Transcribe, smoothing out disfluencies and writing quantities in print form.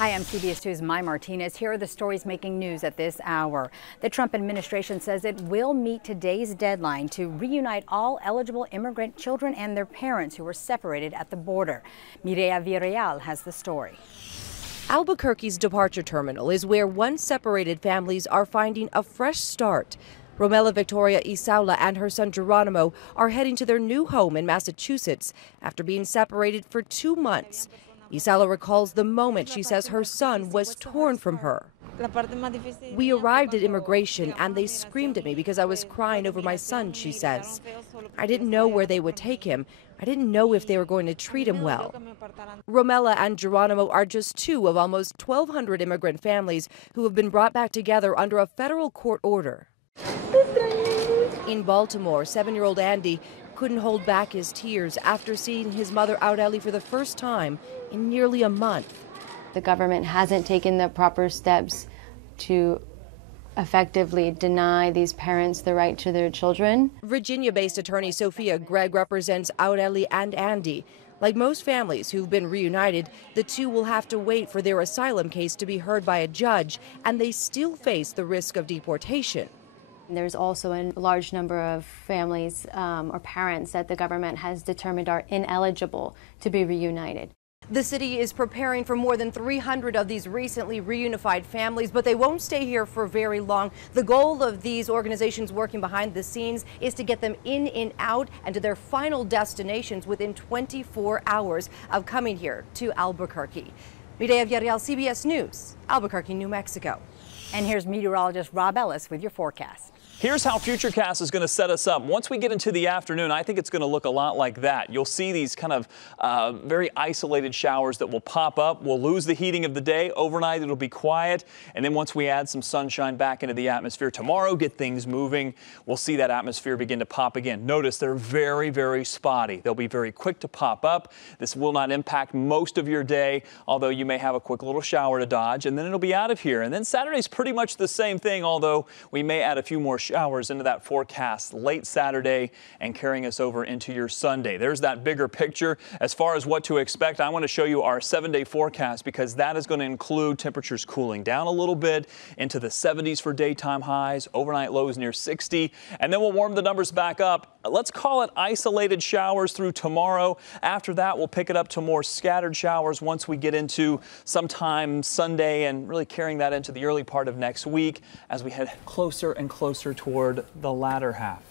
Hi, I'm CBS 2's Mai Martinez. Here are the stories making news at this hour. The Trump administration says it will meet today's deadline to reunite all eligible immigrant children and their parents who were separated at the border. Mireya Villarreal has the story. Albuquerque's departure terminal is where once separated families are finding a fresh start. Romela Victoria Isaula and her son Geronimo are heading to their new home in Massachusetts after being separated for 2 months. Isaula recalls the moment she says her son was torn from her. We arrived at immigration and they screamed at me because I was crying over my son, she says. I didn't know where they would take him. I didn't know if they were going to treat him well. Romela and Geronimo are just 2 of almost 1,200 immigrant families who have been brought back together under a federal court order. In Baltimore, 7-year-old Andy couldn't hold back his tears after seeing his mother Aureli for the first time in nearly a month. The government hasn't taken the proper steps to effectively deny these parents the right to their children. Virginia-based attorney Sophia Gregg represents Aureli and Andy. Like most families who've been reunited, the 2 will have to wait for their asylum case to be heard by a judge, and they still face the risk of deportation. There's also a large number of families or parents that the government has determined are ineligible to be reunited. The city is preparing for more than 300 of these recently reunified families, but they won't stay here for very long. The goal of these organizations working behind the scenes is to get them in and out and to their final destinations within 24 hours of coming here to Albuquerque. Mireya Villarreal, CBS News, Albuquerque, New Mexico. And here's meteorologist Robb Ellis with your forecast. Here's how Futurecast is going to set us up. Once we get into the afternoon, I think it's going to look a lot like that. You'll see these kind of very isolated showers that will pop up. We'll lose the heating of the day. Overnight, it'll be quiet. And then once we add some sunshine back into the atmosphere tomorrow, get things moving, we'll see that atmosphere begin to pop again. Notice they're very, very spotty. They'll be very quick to pop up. This will not impact most of your day, although you may have a quick little shower to dodge, and then it'll be out of here. And then Saturday's pretty much the same thing, although we may add a few more showers into that forecast late Saturday and carrying us over into your Sunday. There's that bigger picture. As far as what to expect, I want to show you our 7-day forecast because that is going to include temperatures cooling down a little bit into the 70s for daytime highs, overnight lows near 60, and then we'll warm the numbers back up. Let's call it isolated showers through tomorrow. After that, we'll pick it up to more scattered showers once we get into sometime Sunday and really carrying that into the early part of next week as we head closer and closer toward the latter half.